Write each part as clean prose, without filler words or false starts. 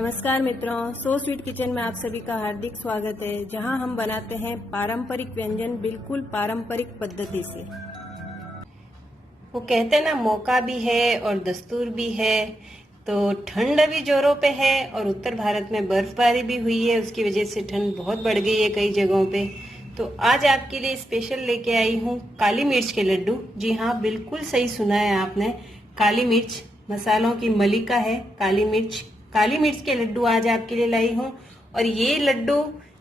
नमस्कार मित्रों, so sweet kitchen में आप सभी का हार्दिक स्वागत है, जहां हम बनाते हैं पारंपरिक व्यंजन बिल्कुल पारंपरिक पद्धति से। वो कहते हैं ना, मौका भी है और दस्तूर भी है। तो ठंड अभी जोरों पे है और उत्तर भारत में बर्फबारी भी हुई है, उसकी वजह से ठंड बहुत बढ़ गई है कई जगहों पे। तो आज आपके लिए स्पेशल लेके आई हूँ काली मिर्च के लड्डू। जी हाँ, बिल्कुल सही सुना है आपने, काली मिर्च। मसालों की मलिका है काली मिर्च के लड्डू आज आपके लिए लाई हूँ। और ये लड्डू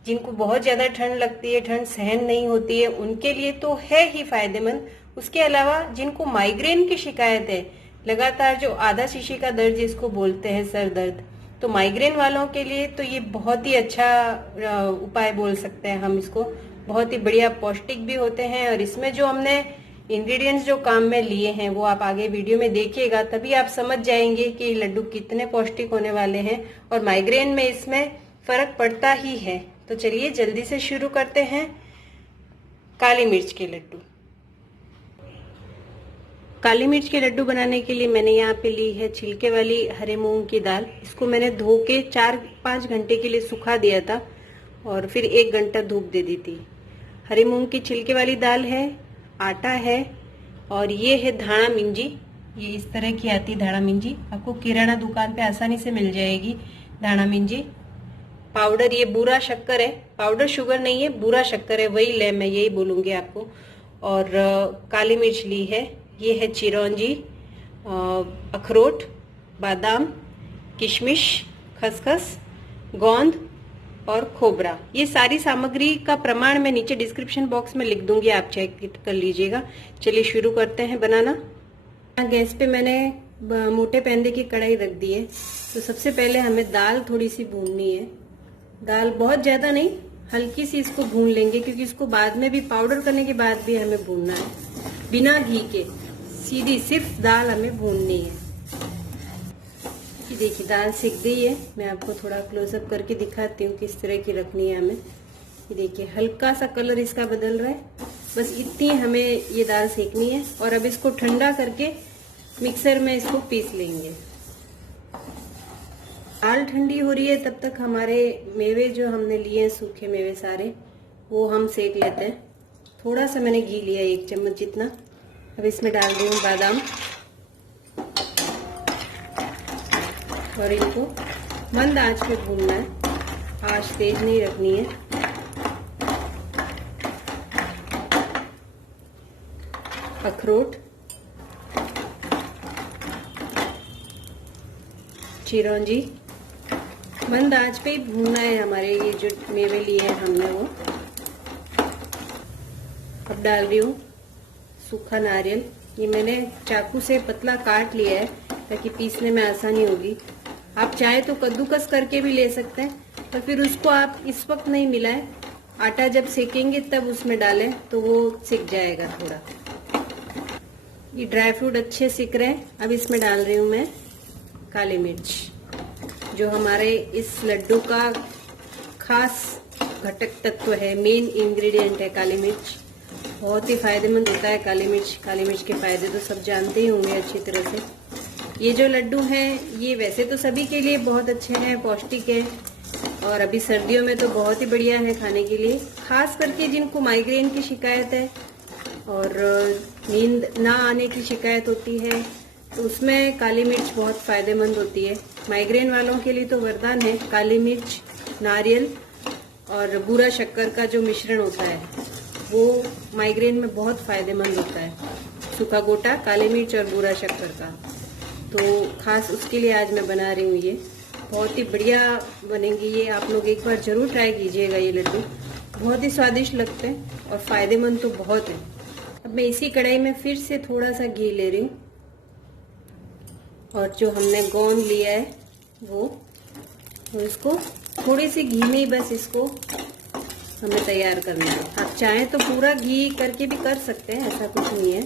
जिनको बहुत ज्यादा ठंड लगती है, ठंड सहन नहीं होती है, उनके लिए तो है ही फायदेमंद। उसके अलावा जिनको माइग्रेन की शिकायत है, लगातार जो आधा शीशी का दर्द जिसको बोलते हैं, सर दर्द, तो माइग्रेन वालों के लिए तो ये बहुत ही अच्छा उपाय बोल सकते हैं हम इसको। बहुत ही बढ़िया पौष्टिक भी होते हैं। और इसमें जो हमने इंग्रेडिएंट्स जो काम में लिए हैं वो आप आगे वीडियो में देखिएगा, तभी आप समझ जाएंगे कि ये लड्डू कितने पौष्टिक होने वाले हैं और माइग्रेन में इसमें फर्क पड़ता ही है। तो चलिए जल्दी से शुरू करते हैं काली मिर्च के लड्डू। काली मिर्च के लड्डू बनाने के लिए मैंने यहाँ पे ली है छिलके वाली हरे मूंग की दाल। इसको मैंने धो के 4-5 घंटे के लिए सुखा दिया था और फिर 1 घंटा धूप दे दी थी। हरे मूंग की छिलके वाली दाल है, आटा है और ये है धाना मिंजी। ये इस तरह की आती है धाना मिंजी, आपको किराना दुकान पे आसानी से मिल जाएगी धाना मिंजी। पाउडर ये बूरा शक्कर है, पाउडर शुगर नहीं है, बूरा शक्कर है, वही ले, मैं यही बोलूंगी आपको। और काली मिर्च ली है, ये है चिरौंजी, अखरोट, बादाम, किशमिश, खसखस, गोंद और खोबरा। ये सारी सामग्री का प्रमाण मैं नीचे डिस्क्रिप्शन बॉक्स में लिख दूंगी, आप चेक कर लीजिएगा। चलिए शुरू करते हैं बनाना। गैस पे मैंने मोटे पैंदे की कढ़ाई रख दी है। तो सबसे पहले हमें दाल थोड़ी सी भूननी है। दाल बहुत ज्यादा नहीं, हल्की सी इसको भून लेंगे, क्योंकि इसको बाद में भी पाउडर करने के बाद भी हमें भूनना है। बिना घी के सीधी सिर्फ दाल हमें भूननी है। देखिए दाल सिक गई है, मैं आपको थोड़ा क्लोजअप करके दिखाती हूँ किस तरह की रखनी है हमें। ये देखिए हल्का सा कलर इसका बदल रहा है, बस इतनी हमें ये दाल सेकनी है। और अब इसको ठंडा करके मिक्सर में इसको पीस लेंगे। दाल ठंडी हो रही है, तब तक हमारे मेवे जो हमने लिए हैं, सूखे मेवे सारे, वो हम सेक लेते हैं। थोड़ा सा मैंने घी लिया, 1 चम्मच जितना। अब इसमें डाल रही हूँ बादाम और इनको मंद आंच पे भूनना है, आंच तेज नहीं रखनी है। अखरोट, चिरौंजी, मंद आंच पे ही भूनना है हमारे ये जो मेवे लिए हैं हमने वो। अब डाल रही हूँ सूखा नारियल। ये मैंने चाकू से पतला काट लिया है ताकि पीसने में आसानी होगी। आप चाहे तो कद्दूकस करके भी ले सकते हैं, तो फिर उसको आप इस वक्त नहीं मिलाएं, आटा जब सेकेंगे तब उसमें डालें तो वो सिक जाएगा थोड़ा। ये ड्राई फ्रूट अच्छे सिक रहे हैं। अब इसमें डाल रही हूँ मैं काली मिर्च, जो हमारे इस लड्डू का खास घटक तत्व है, मेन इंग्रेडिएंट है काली मिर्च। बहुत ही फायदेमंद होता है काली मिर्च। काली मिर्च के फायदे तो सब जानते ही होंगे अच्छी तरह से। ये जो लड्डू हैं ये वैसे तो सभी के लिए बहुत अच्छे हैं, पौष्टिक है, और अभी सर्दियों में तो बहुत ही बढ़िया है खाने के लिए। खास करके जिनको माइग्रेन की शिकायत है और नींद ना आने की शिकायत होती है, तो उसमें काली मिर्च बहुत फायदेमंद होती है। माइग्रेन वालों के लिए तो वरदान है। काली मिर्च, नारियल और बूरा शक्कर का जो मिश्रण होता है वो माइग्रेन में बहुत फायदेमंद होता है। सूखा गोटा, काली मिर्च और बूरा शक्कर का, तो खास उसके लिए आज मैं बना रही हूँ। ये बहुत ही बढ़िया बनेंगी ये, आप लोग एक बार जरूर ट्राई कीजिएगा। ये लड्डू बहुत ही स्वादिष्ट लगते हैं और फायदेमंद तो बहुत है। अब मैं इसी कढ़ाई में फिर से थोड़ा सा घी ले रही हूँ और जो हमने गोंद लिया है वो, तो इसको थोड़ी सी घी में ही बस इसको हमें तैयार करना है। आप चाहें तो पूरा घी करके भी कर सकते हैं, ऐसा कुछ नहीं है,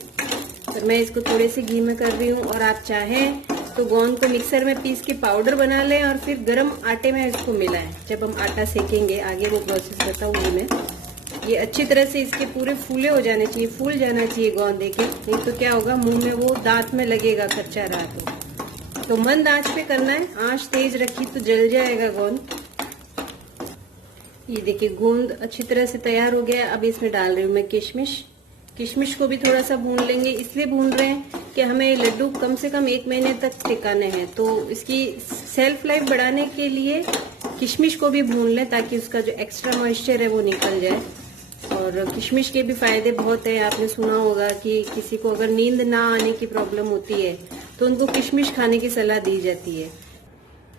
पर मैं इसको थोड़े से घी में कर रही हूँ। और आप चाहें तो गोंद को मिक्सर में पीस के पाउडर बना लें और फिर गरम आटे में इसको मिलाएं। जब हम आटा सेकेंगे, आगे वो प्रोसेस बताऊंगी मैं। ये अच्छी तरह से इसके पूरे फूले हो जाने चाहिए, फूल जाना चाहिए गोंद देके, नहीं तो क्या होगा, मुंह में वो दांत में लगेगा कच्चा रहा तो। तो मंद आंच पे करना है, आंच तेज रखी तो जल जाएगा गोंद। ये देखिए गोंद अच्छी तरह से तैयार हो गया। अब इसमें डाल रही हूँ मैं किशमिश। किशमिश को भी थोड़ा सा भून लेंगे, इसलिए भून रहे हैं कि हमें लड्डू कम से कम 1 महीने तक टिकाने हैं, तो इसकी सेल्फ लाइफ बढ़ाने के लिए किशमिश को भी भून लें ताकि उसका जो एक्स्ट्रा मॉइस्चर है वो निकल जाए। और किशमिश के भी फायदे बहुत है। आपने सुना होगा कि किसी को अगर नींद ना आने की प्रॉब्लम होती है तो उनको किशमिश खाने की सलाह दी जाती है।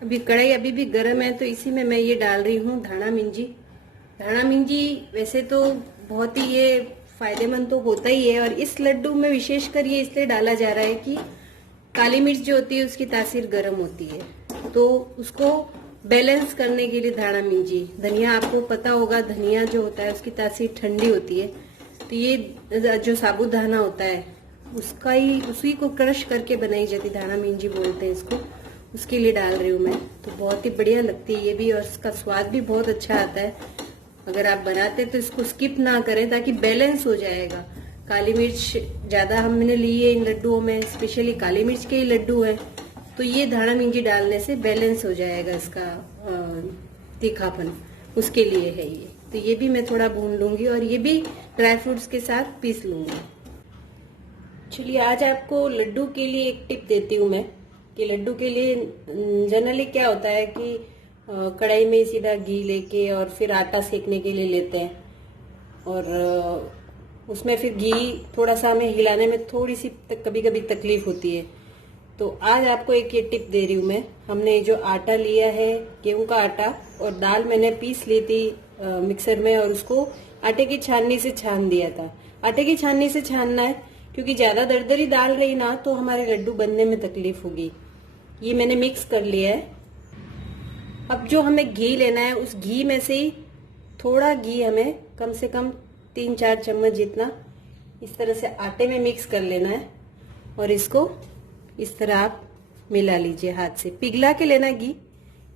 अभी कढ़ाई अभी भी गर्म है तो इसी में मैं ये डाल रही हूँ धाना मिंजी। धाना मिंजी वैसे तो बहुत ही ये फायदेमंद तो होता ही है, और इस लड्डू में विशेषकर ये इसलिए डाला जा रहा है कि काली मिर्च जो होती है उसकी तासीर गर्म होती है, तो उसको बैलेंस करने के लिए धाना मिंजी। धनिया आपको पता होगा, धनिया जो होता है उसकी तासीर ठंडी होती है, तो ये जो साबुदाना होता है उसका ही उसी को क्रश करके बनाई जाती धाना मिंजी बोलते हैं इसको, उसके लिए डाल रही हूँ मैं। तो बहुत ही बढ़िया लगती है ये भी, और इसका स्वाद भी बहुत अच्छा आता है। अगर आप बनाते तो इसको स्किप ना करें ताकि बैलेंस हो जाएगा। काली मिर्च ज्यादा हमने ली है इन लड्डुओं में, स्पेशली काली मिर्च के ही लड्डू है, तो ये धाना मिंजी डालने से बैलेंस हो जाएगा इसका तीखापन, उसके लिए है ये। तो ये भी मैं थोड़ा भून लूंगी और ये भी ड्राई फ्रूट्स के साथ पीस लूंगी। चलिए आज आपको लड्डू के लिए एक टिप देती हूँ मैं कि लड्डू के लिए जनरली क्या होता है कि कढ़ाई में सीधा घी लेके और फिर आटा सेकने के लिए लेते हैं, और उसमें फिर घी थोड़ा सा हमें हिलाने में थोड़ी सी कभी कभी तकलीफ होती है। तो आज आपको एक ये टिप दे रही हूँ मैं। हमने जो आटा लिया है गेहूं का आटा, और दाल मैंने पीस ली थी मिक्सर में, और उसको आटे की छाननी से छान दिया था। आटे की छाननी से छानना है क्योंकि ज्यादा दरदरी दाल रही ना तो हमारे लड्डू बनने में तकलीफ होगी। ये मैंने मिक्स कर लिया है। अब जो हमें घी लेना है उस घी में से ही थोड़ा घी हमें कम से कम 3-4 चम्मच जितना इस तरह से आटे में मिक्स कर लेना है, और इसको इस तरह आप मिला लीजिए हाथ से। पिघला के लेना घी,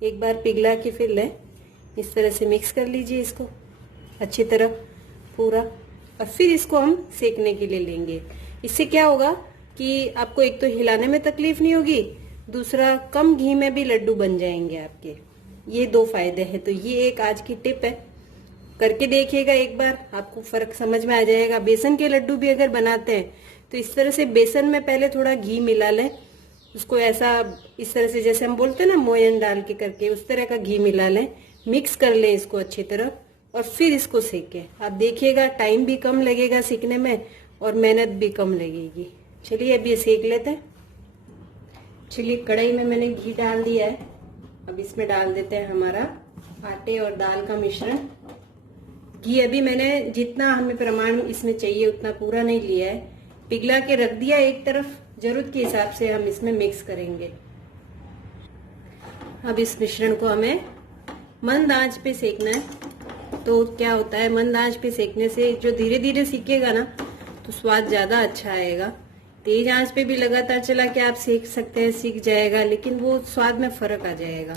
एक बार पिघला के फिर लें। इस तरह से मिक्स कर लीजिए इसको अच्छी तरह पूरा, और फिर इसको हम सेकने के लिए लेंगे। इससे क्या होगा कि आपको एक तो हिलाने में तकलीफ नहीं होगी, दूसरा कम घी में भी लड्डू बन जाएंगे आपके। ये 2 फायदे हैं। तो ये एक आज की टिप है, करके देखिएगा एक बार, आपको फर्क समझ में आ जाएगा। बेसन के लड्डू भी अगर बनाते हैं तो इस तरह से बेसन में पहले थोड़ा घी मिला लें, उसको ऐसा इस तरह से जैसे हम बोलते हैं ना मोयन डाल के करके, उस तरह का घी मिला लें, मिक्स कर लें इसको अच्छी तरह, और फिर इसको सेकें। आप देखिएगा टाइम भी कम लगेगा सीखने में और मेहनत भी कम लगेगी। चलिए अभी सेक लेते हैं। चलिए कढ़ाई में मैंने घी डाल दिया है, अब इसमें डाल देते हैं हमारा आटे और दाल का मिश्रण। घी अभी मैंने जितना हमें प्रमाण इसमें चाहिए उतना पूरा नहीं लिया है, पिघला के रख दिया एक तरफ। जरूरत के हिसाब से हम इसमें मिक्स करेंगे। अब इस मिश्रण को हमें मंद आंच पे सेकना है। तो क्या होता है, मंद आंच पे सेकने से जो धीरे धीरे सीखेगा ना तो स्वाद ज्यादा अच्छा आएगा। तेज आंच पे भी लगातार चला के आप सेक सकते हैं, सीख जाएगा, लेकिन वो स्वाद में फर्क आ जाएगा।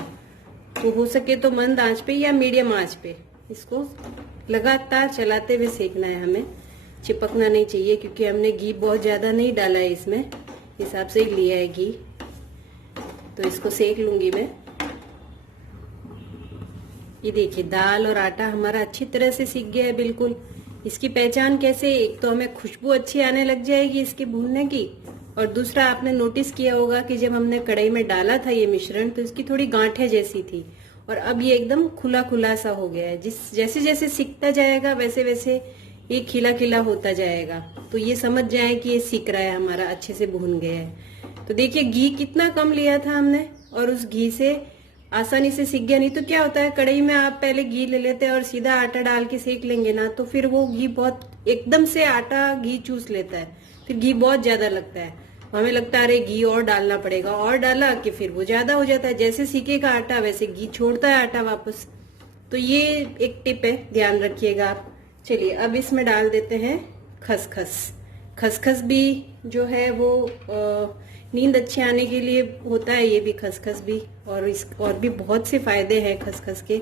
तो हो सके तो मंद आंच पे या मीडियम आंच पे इसको लगातार चलाते हुए सेकना है हमें। चिपकना नहीं चाहिए क्योंकि हमने घी बहुत ज्यादा नहीं डाला है इसमें, हिसाब से ही लिया है घी। तो इसको सेक लूंगी मैं। ये देखिए दाल और आटा हमारा अच्छी तरह से सीख गया है बिल्कुल। इसकी पहचान कैसे, एक तो हमें खुशबू अच्छी आने लग जाएगी इसके भूनने की, और दूसरा आपने नोटिस किया होगा कि जब हमने कढ़ाई में डाला था ये मिश्रण तो इसकी थोड़ी गांठें जैसी थी, और अब ये एकदम खुला खुला सा हो गया है। जैसे जैसे सीखता जाएगा वैसे वैसे ये खिला खिला होता जाएगा। तो ये समझ जाए कि ये सीख रहा है हमारा, अच्छे से भून गया है। तो देखिए घी कितना कम लिया था हमने और उस घी से आसानी से सीख गया। नहीं तो क्या होता है, कढ़ाई में आप पहले घी ले लेते हैं और सीधा आटा डाल के सेक लेंगे ना तो फिर वो घी बहुत एकदम से आटा घी चूस लेता है, फिर घी बहुत ज्यादा लगता है। हमें लगता है अरे घी और डालना पड़ेगा, और डाला कि फिर वो ज्यादा हो जाता है। जैसे सीखेगा आटा वैसे घी छोड़ता है आटा वापस। तो ये एक टिप है, ध्यान रखिएगा आप। चलिए अब इसमें डाल देते हैं खसखस। खसखस भी जो है वो नींद अच्छे आने के लिए होता है, ये भी खसखस भी, और भी बहुत से फायदे हैं खसखस के।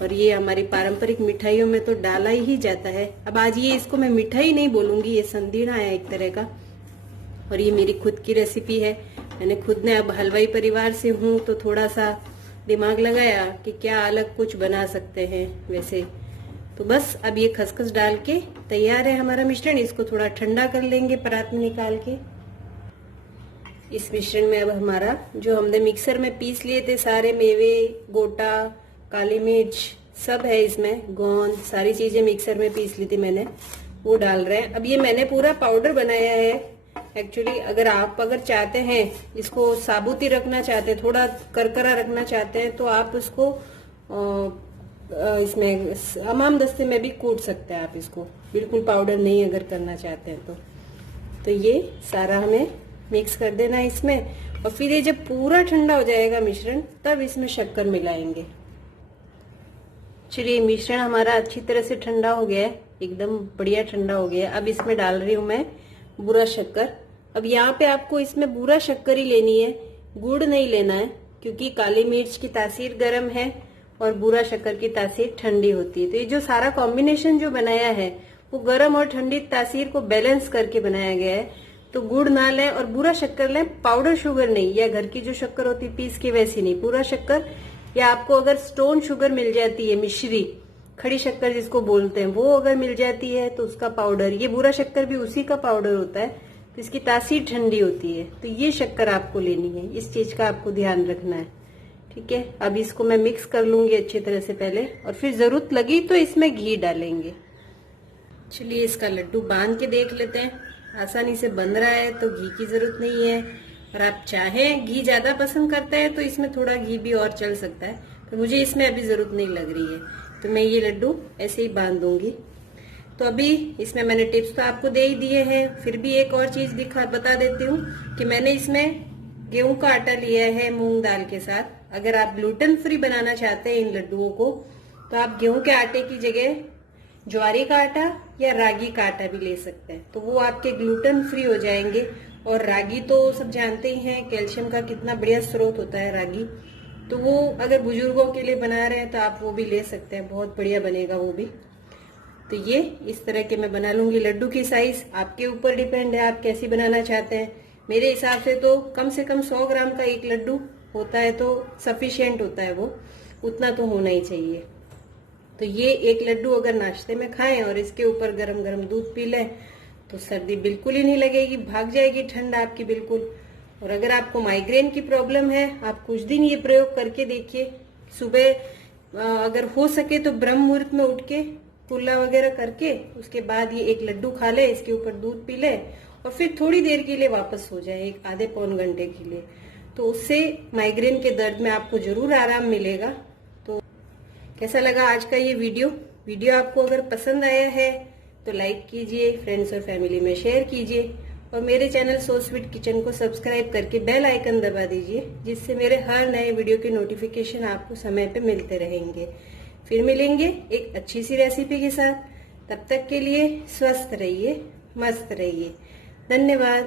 और ये हमारी पारंपरिक मिठाइयों में तो डाला ही जाता है। अब आज ये इसको मैं मिठाई नहीं बोलूंगी, ये संदीना है एक तरह का, और ये मेरी खुद की रेसिपी है। मैंने खुद ने अब हलवाई परिवार से हूँ तो थोड़ा सा दिमाग लगाया कि क्या अलग कुछ बना सकते हैं वैसे। तो बस अब ये खसखस डाल के तैयार है हमारा मिश्रण। इसको थोड़ा ठंडा कर लेंगे परात में निकाल के। इस मिश्रण में अब हमारा जो हमने मिक्सर में पीस लिए थे सारे मेवे, गोटा, काली मिर्च सब है इसमें, गोंद, सारी चीजें मिक्सर में पीस ली थी मैंने, वो डाल रहे हैं। अब ये मैंने पूरा पाउडर बनाया है। एक्चुअली अगर चाहते हैं इसको साबुत ही रखना चाहते हैं, थोड़ा करकरा रखना चाहते हैं, तो आप उसको इसमें हमाम दस्ते में भी कूट सकते हैं आप इसको, बिल्कुल पाउडर नहीं अगर करना चाहते हैं तो ये सारा हमें मिक्स कर देना है इसमें। और फिर ये जब पूरा ठंडा हो जाएगा मिश्रण तब इसमें शक्कर मिलाएंगे। चलिए मिश्रण हमारा अच्छी तरह से ठंडा हो गया है, एकदम बढ़िया ठंडा हो गया। अब इसमें डाल रही हूं मैं बूरा शक्कर। अब यहाँ पे आपको इसमें बूरा शक्कर ही लेनी है, गुड़ नहीं लेना है, क्योंकि काली मिर्च की तासीर गर्म है और बूरा शक्कर की तासीर ठंडी होती है। तो ये जो सारा कॉम्बिनेशन जो बनाया है वो गर्म और ठंडी तासीर को बैलेंस करके बनाया गया है। तो गुड़ ना लें और बूरा शक्कर लें, पाउडर शुगर नहीं, या घर की जो शक्कर होती है पीस की वैसी नहीं, बूरा शक्कर। या आपको अगर स्टोन शुगर मिल जाती है, मिश्री खड़ी शक्कर जिसको बोलते हैं, वो अगर मिल जाती है तो उसका पाउडर, ये बूरा शक्कर भी उसी का पाउडर होता है, तो इसकी तासीर ठंडी होती है। तो ये शक्कर आपको लेनी है, इस चीज का आपको ध्यान रखना है, ठीक है। अब इसको मैं मिक्स कर लूंगी अच्छी तरह से पहले, और फिर जरूरत लगी तो इसमें घी डालेंगे। चलिए इसका लड्डू बांध के देख लेते हैं। आसानी से बन रहा है तो घी की जरूरत नहीं है, और आप चाहें घी ज्यादा पसंद करते हैं तो इसमें थोड़ा घी भी और चल सकता है, तो मुझे इसमें अभी जरूरत नहीं लग रही है, तो मैं ये लड्डू ऐसे ही बांध दूंगी। तो अभी इसमें मैंने टिप्स तो आपको दे ही दिए हैं, फिर भी एक और चीज बता देती हूँ कि मैंने इसमें गेहूं का आटा लिया है मूंग दाल के साथ। अगर आप ग्लूटेन फ्री बनाना चाहते हैं इन लड्डुओं को तो आप गेहूं के आटे की जगह ज्वारी का आटा या रागी का आटा भी ले सकते हैं, तो वो आपके ग्लूटेन फ्री हो जाएंगे। और रागी तो सब जानते ही हैं कैल्शियम का कितना बढ़िया स्रोत होता है रागी, तो वो अगर बुजुर्गों के लिए बना रहे हैं तो आप वो भी ले सकते हैं, बहुत बढ़िया बनेगा वो भी। तो ये इस तरह के मैं बना लूंगी। लड्डू की साइज आपके ऊपर डिपेंड है, आप कैसी बनाना चाहते हैं। मेरे हिसाब से तो कम से कम 100 ग्राम का एक लड्डू होता है तो सफिशियंट होता है, वो उतना तो होना ही चाहिए। तो ये एक लड्डू अगर नाश्ते में खाएं और इसके ऊपर गरम गरम दूध पी लें तो सर्दी बिल्कुल ही नहीं लगेगी, भाग जाएगी ठंड आपकी बिल्कुल। और अगर आपको माइग्रेन की प्रॉब्लम है, आप कुछ दिन ये प्रयोग करके देखिए। सुबह अगर हो सके तो ब्रह्म मुहूर्त में उठ के कुल्ला वगैरह करके उसके बाद ये एक लड्डू खा ले, इसके ऊपर दूध पी ले और फिर थोड़ी देर के लिए वापस हो जाए, एक आधे पौन घंटे के लिए, तो उससे माइग्रेन के दर्द में आपको जरूर आराम मिलेगा। तो कैसा लगा आज का ये वीडियो आपको अगर पसंद आया है तो लाइक कीजिए, फ्रेंड्स और फैमिली में शेयर कीजिए, और मेरे चैनल सो स्वीट किचन को सब्सक्राइब करके बेल आइकन दबा दीजिए, जिससे मेरे हर नए वीडियो के नोटिफिकेशन आपको समय पे मिलते रहेंगे। फिर मिलेंगे एक अच्छी सी रेसिपी के साथ, तब तक के लिए स्वस्थ रहिए, मस्त रहिए। धन्यवाद।